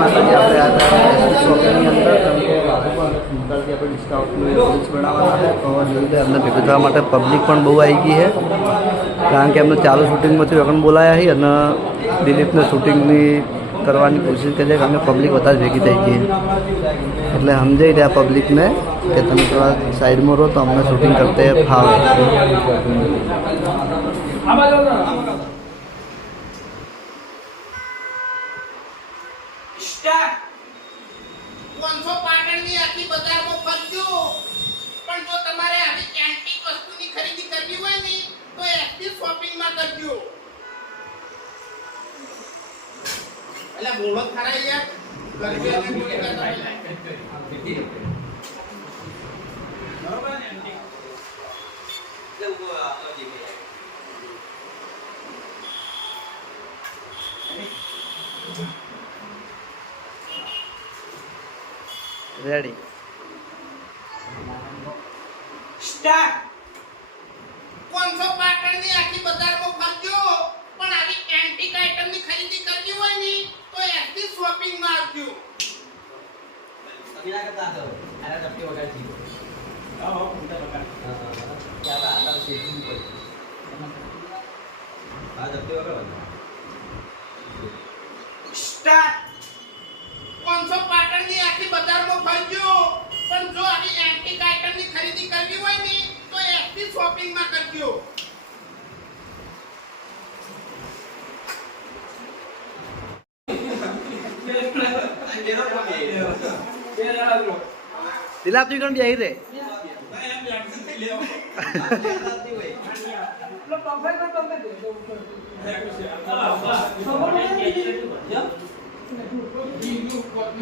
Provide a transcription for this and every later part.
માતાજી આપણે આ શોપિંગની અંદર કેમ કે બાજુ પણ અંદરથી આપણે ડિસ્કાઉન્ટનું રીલ્સ બનાવવાના છે. તો જોઈ લે અમને ભેગું માટે પબ્લિક પણ બહુ આવી ગઈ છે. કારણ કે એમને ચાલુ શૂટિંગમાંથી વગણ બોલાયા છે અને દિલીપને શૂટિંગની કરવાની કોશિશ કરીએ કે અમે પબ્લિક વધારે ભેગી થઈ ગઈ એટલે સમજાઈ રહ્યા પબ્લિકને કે તમે થોડા સાઈડમાં રહો તો અમને શૂટિંગ કરતે ફાવે સ્ટાર્ટ પાંચસો પાટણની આખી બજારમાં ફરજો પણ જો તમારે આવી એન્ટિક વસ્તુની ખરીદી કરવી હોય ને તો એસપી શોપિંગમાં કરજો એટલે બોલો ખરા યાર. કરજો અને બોલી. કરતા. બરોબર ને? રેડી સ્ટાર્ટ પાટણની આખી બજારમાં ફરજો. પણ આવી એન્ટિક આઇટમની ખરીદી કરવી હોય ને તો એસપી શોપિંગમાં આવજો આવો પૂછતા બકા સ્ટાર્ટ પાંચસો પાટણની આખી બજારમાં ફરજો પણ જો આવી એન્ટિક આઇટમની ખરીદી કરવી હોય ને તો એસપી શોપિંગમાં કરજો બે જણા લો દિલાપ તું કણ બેહી રે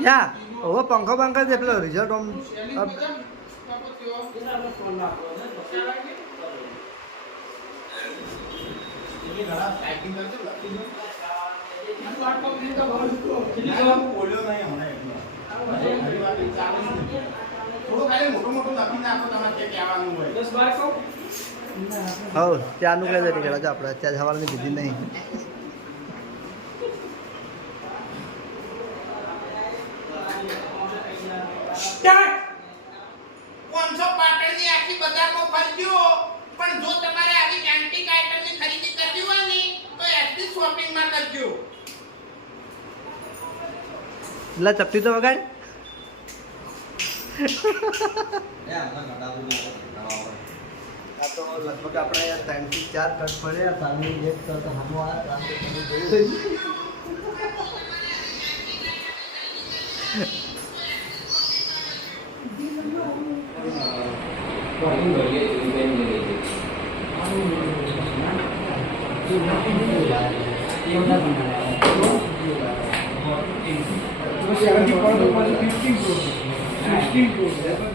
યા હવે પંખો બંખો દે પેલો રિઝલ્ટ આમ અપ- બોલ્યો નહીં હવ, ત્યાંનું કહે છે નીકળ્યા આપણે અત્યારે સવારની કીધી નહીં. પણ જો તમારે આવી એન્ટિક આઇટમની ખરીદી કરવી હોય ને, તો એસપી શોપિંગમાં કરજો. એટલે ચપટી તો વગાડ. આ તો લગભગ આપણે ત્રણથી ચાર કટ પડે તારનું એક કટ હામો આ Ram 70 crore was 15 crore. 16 crore. 11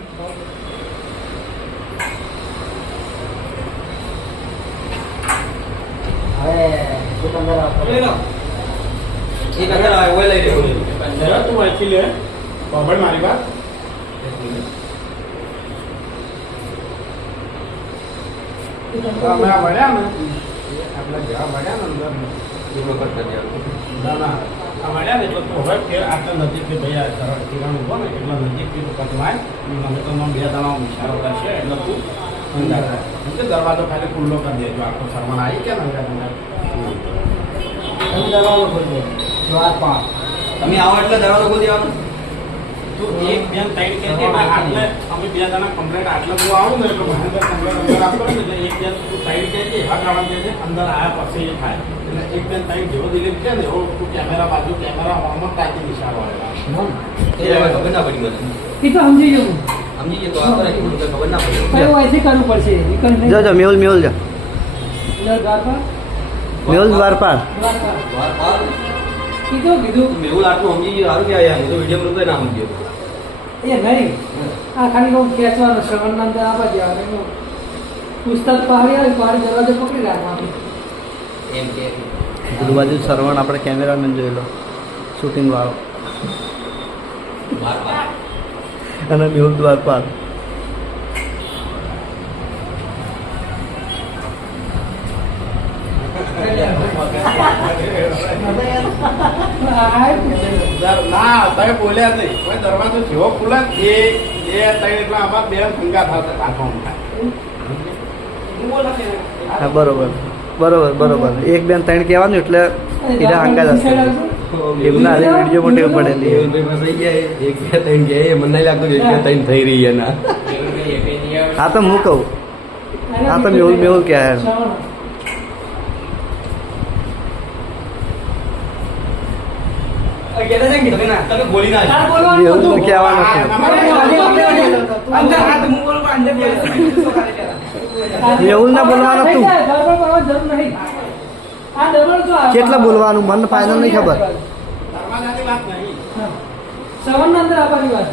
મારી વાત મળ્યા ને આપણે જવા મળ્યા ને અંદર ના ના ભણ્યા ને એટલે તો હવે કે આટલા નજીકથી ભાઈ આ સરળ કિરણ ઊભો ને એટલા નજીકથી તું કટવાય અમે તો બે દાણા વિચારો કરશે એટલે તું અંદર એટલે દરવાજો ખાલી ખુલ્લો કરી દેજો. આખો શરમણ આવી ગયા ને અંદર તમે આવો એટલે દરવાજો ખોલી દેવાનો? તું એક બેન ટાઈટ કહે છે ને આટલે અમે બે જણા કમ્પ્લેટ આટલે બહુ આવું ને એટલે મહેન્દ્ર કમ્પ્લેટ અંદર આપતો ને એટલે એક બેન તું ટાઈટ કહે છે એવા ગાવા કહે છે અંદર આયા પછી એ થાય એટલે એક બેન ટાઈટ જેવો દિલીપ છે ને એવો તું કેમેરા બાજુ કેમેરા હોમમાં તાકી નિશાળો આવેલા એ હવે ખબર ના પડી મને એ તો સમજી ગયો હું. સમજી ગયો તો આ કરે મને ખબર ના પડી કયો અહીંથી કરવું પડશે એ કઈ નહીં. જો જો મેહુલ મેહુલ જા એટલે દ્વારકા? મેહુલ દ્વારપાલ દ્વારકા. વાર વાર કીધું કીધું મેહુલ આટલું સમજી ગયો સારું કે આયા હું તો વીડિયો માં ના સમજ્યો એ નહીં. આ ખાલી હું ખેંચવાનો શ્રવણના અંદર આવવા દેવાનું એનું પુસ્તક પહાડી આવે પહાડી દરવાજો પકડી રાખવાનું એમ કે. પેલું બાજુ શ્રવણ આપણે કેમેરામેન જોયેલો શૂટિંગ વાળો. અને મેહુલ દ્વારપાલ આ દર- ના તમે બોલ્યા નહીં. કોઈ દરવાજો જેવો ખુલે એ એ ત્રણ એટલા આમાં બે ભૂંગા થશે રાખવામાં. હા બરોબર. બરોબર બરોબર. એક બેન ત્રણ કહેવાનું એટલે એના હંગાત હશે. એમના હારે? વીડિયો ટેવ પડેલી છે. એક બે ત્રણ ગયા એ મને નહીં લાગતું એક બે ત્રણ થઈ રહી એના. હા તો હું કહું. હા તો મેહુલ મેહુલ કહે. છે. તમે બોલી ના તાર બોલવાનું મેહુલ હતું. કહેવાનું હતું. અંદર હાથ મૂકો ને અંદર બોલવાનું હતું. જરૂર નહીં. આ કેટલા બોલવાનું મન ફાઇનલ નહીં ખબર અંદર વાત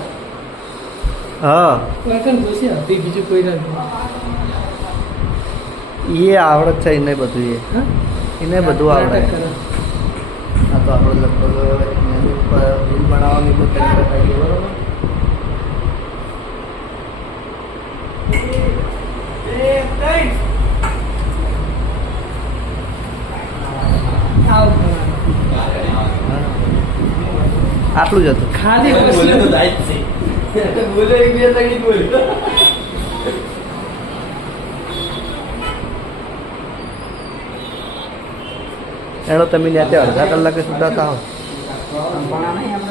હા કોઈ બીજું નથી એ આવડત છે એને બધું એ? એને બધું આવડે આ તો આપણે લગભગ એની બનાવવાની બહુ ટેન્શન થઈ ગઈ બરોબર? આટલું જ હતું. ખાલી બોલે તો જાય છે. બોલે એક બે ત્રણ બોલે. એનો તમે ત્યાં અડધા કલાકે સુધાતા થાવ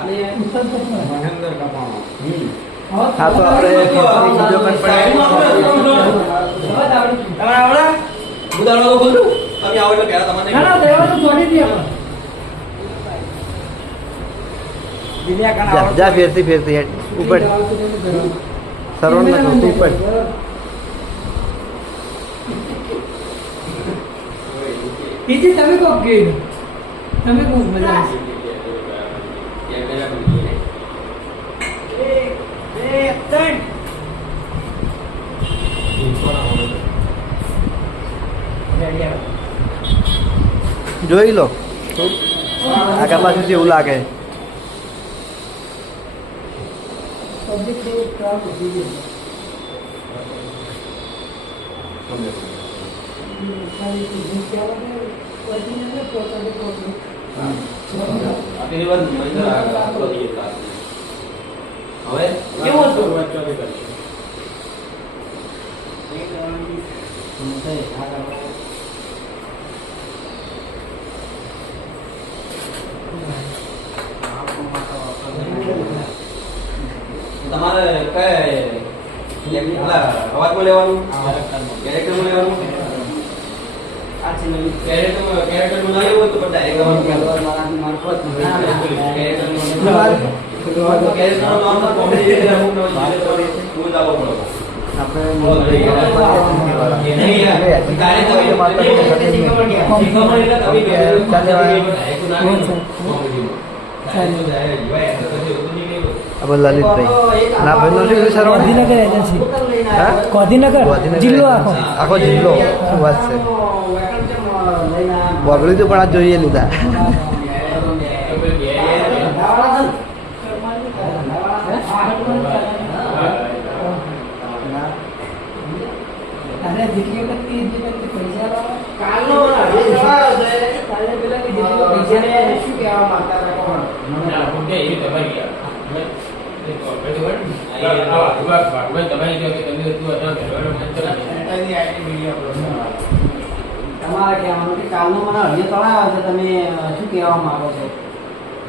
મહેન્દ્ર કપાણો. હા તો આપણે બીજો પણ હું દાડો બોલું તમે આવો એટલે પહેલા તમારે ના, ના, દેવા તો છોડી દઈએ આપણે. જા જા ફેરતી ફેરતી હેડ. ઉપર સરવણ ના ઉપર બીજી તમે કોક ગઈ તમે કોક મજા આવશે. જોઈ લો. આગળ પાછું એવું લાગે. હવે? કેવો crowd પેલા અવાજમાં લેવાનું કેરેક્ટરમાં લેવાનું કેરેક્ટરમાં કેરેક્ટરમાં લેવું તો ડાયરેક્ટ કેરેક્ટરનું આપણે લલિતભાઈ. ના ભાઈ નો શું સરવણ ગાંધીનગર એજન્સી હા? ગાંધીનગર? જિલ્લો આખો. આખો જિલ્લો. શું વાત છે? બગડ્યું તો પણ આ જોઈએ લીધા. જેટલી વખત પૈસા. કાલે પેલા કે જેટલી પૈસા પૈસાને શું કહેવા માંગતા હતા કોણ? તમારે કહેવાનું કે કાલનો મને અઢી તળાવ છે તમે શું કહેવા માંગો છો?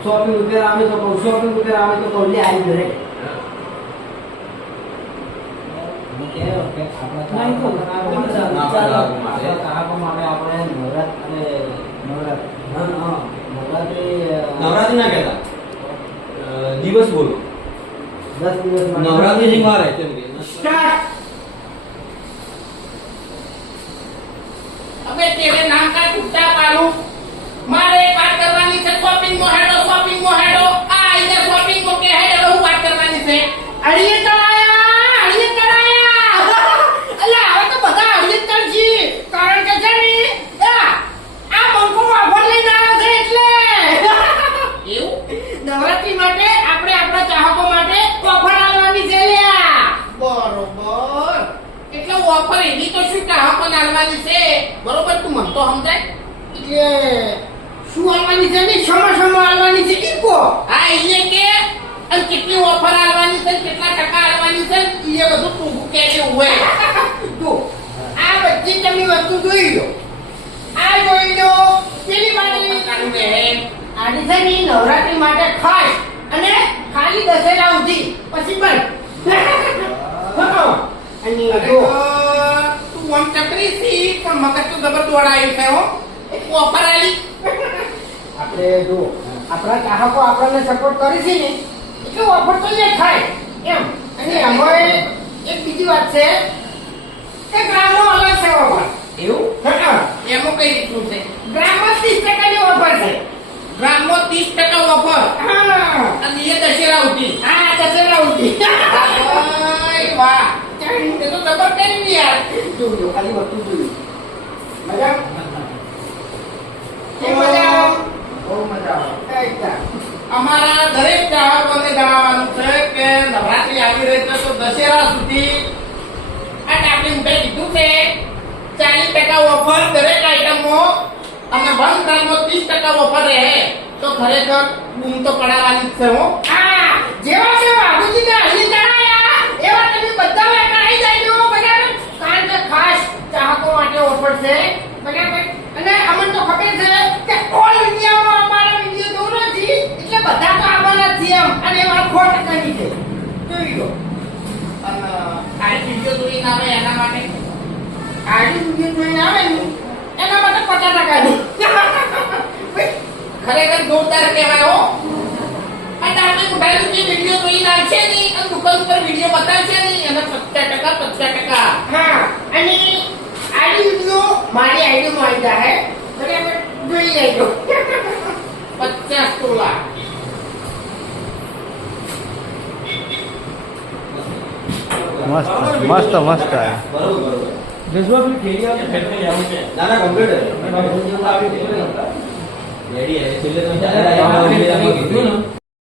શોપિંગ રૂપિયા આવે તો કહું શોપિંગ રૂપિયા આવે તો કહું લે આવી ઘરે. નવરાત્રી ના કહેતા? દિવસ બોલો. દસ દિવસ નવરાત્રી ની મારે કેમ કે? સ્ટાર્ટ! અબે તેરે નામ કા ટૂટા પાડું. મારે એક વાત કરવાની છે શોપિંગ મો હેડો શોપિંગ મો હેડો. આ આઈને શોપિંગ મો કે હેડો હું વાત કરવાની છે? અડીએ ચડાયા અડીએ ચડાયા અલ્યા હવે તો બધા અડીએ જ ચડજી કારણ કે છે ને આ આ બંકો ઓફર લઈને આવ્યો છે એટલે એવું નવરાત્રી માટે આપણે આપણા ચાહકો માટે ઓફર આવવાની છે લ્યા બરોબર એટલે ઓફર આલવાની છે ને? સમો સમો આવવાની છે ઈકો હા એટલે કે અને કેટલી ઓફર આવવાની છે કેટલા ટકા આવવાની છે? એ બધું તું કે છે હોય તો આ બધી તમે વસ્તુ જોઈ લો. આ જોઈ લો. પેલી વાળી કાઢું આની છે ને નવરાત્રી માટે ખાસ અને ખાલી દશેરા સુધી. પછી બંધ. અને જો. તું આમ ચકરી સી પણ મગજ તો જબર દોડાયું છે હો. ઓફર આલી. આપણે જો આપણા ચાહકો આપણને સપોર્ટ કરે છે ને એટલે ઓફર તો એ થાય. એમ. અને અમારે એક બીજી વાત છે કે ગ્રામનો અલગ છે ઓફર એવું? હા. એમાં કઈ રીતનું છે? ગ્રામમાં ત્રીસ ટકાની ઓફર છે. ગ્રામમાં ત્રીસ ટકા ઓફર હા. અને એ દશેરા ઉઠી. હા દશેરા ઉઠી. વાહ. તે તો જબર કરી યાર. જોજો ખાલી વસ્તુ જોયું મજા? એ મજા બહુ મજા અમારા દરેક ચાહકોને જણાવવાનું છે કે નવરાત્રી આવી રહી છે તો દશેરા સુધી આ ટાપલી કીધું છે. ચાલીસ ટકા ઓફર દરેક આઈટમો અને વન ગ્રામમાં ત્રીસ ટકા ઓફર રહે. તો ખરેખર બૂમ તો પડાવવાની છે હું. હા, જેવા જેવા બાબુજીને હજી જણાયા એવા તમે બધા વેપારી જજો બરાબર. કારણ કે ખાસ ચાહકો માટે ઓફર છે. બરાબર? અને અમને તો ખબર છે કે ઓલ ઇન્ડિયામાં અમારા વીડિયો દોરો નથી એટલે બધા તો આવવાના જ છે એમ. અને એ વાત સો ટકાની છે. જોઈ લો અને આ વીડિયો જોઈને આવે એના માટે? આડી વીડિયો જોઈને આવે ને? એના માટે પચાસ ટકાની ખરેખર જોરદાર કહેવાય હો. અને આપણે મોબાઈલ જે વીડિયો જોઈ નાખશે ને અને દુકાન ઉપર વીડિયો બતાવશે નહીં. એના પચાસ ટકા પચાસ ટકા. હા અને આડી મારી આઈડીમાં આવી જાય બરાબર જોઈ લેજો પચાસ તોલા મસ્ત મસ્ત મસ્ત બરોબર ના ના કમ્પ્લીટ રેડી છેલ્લે તમે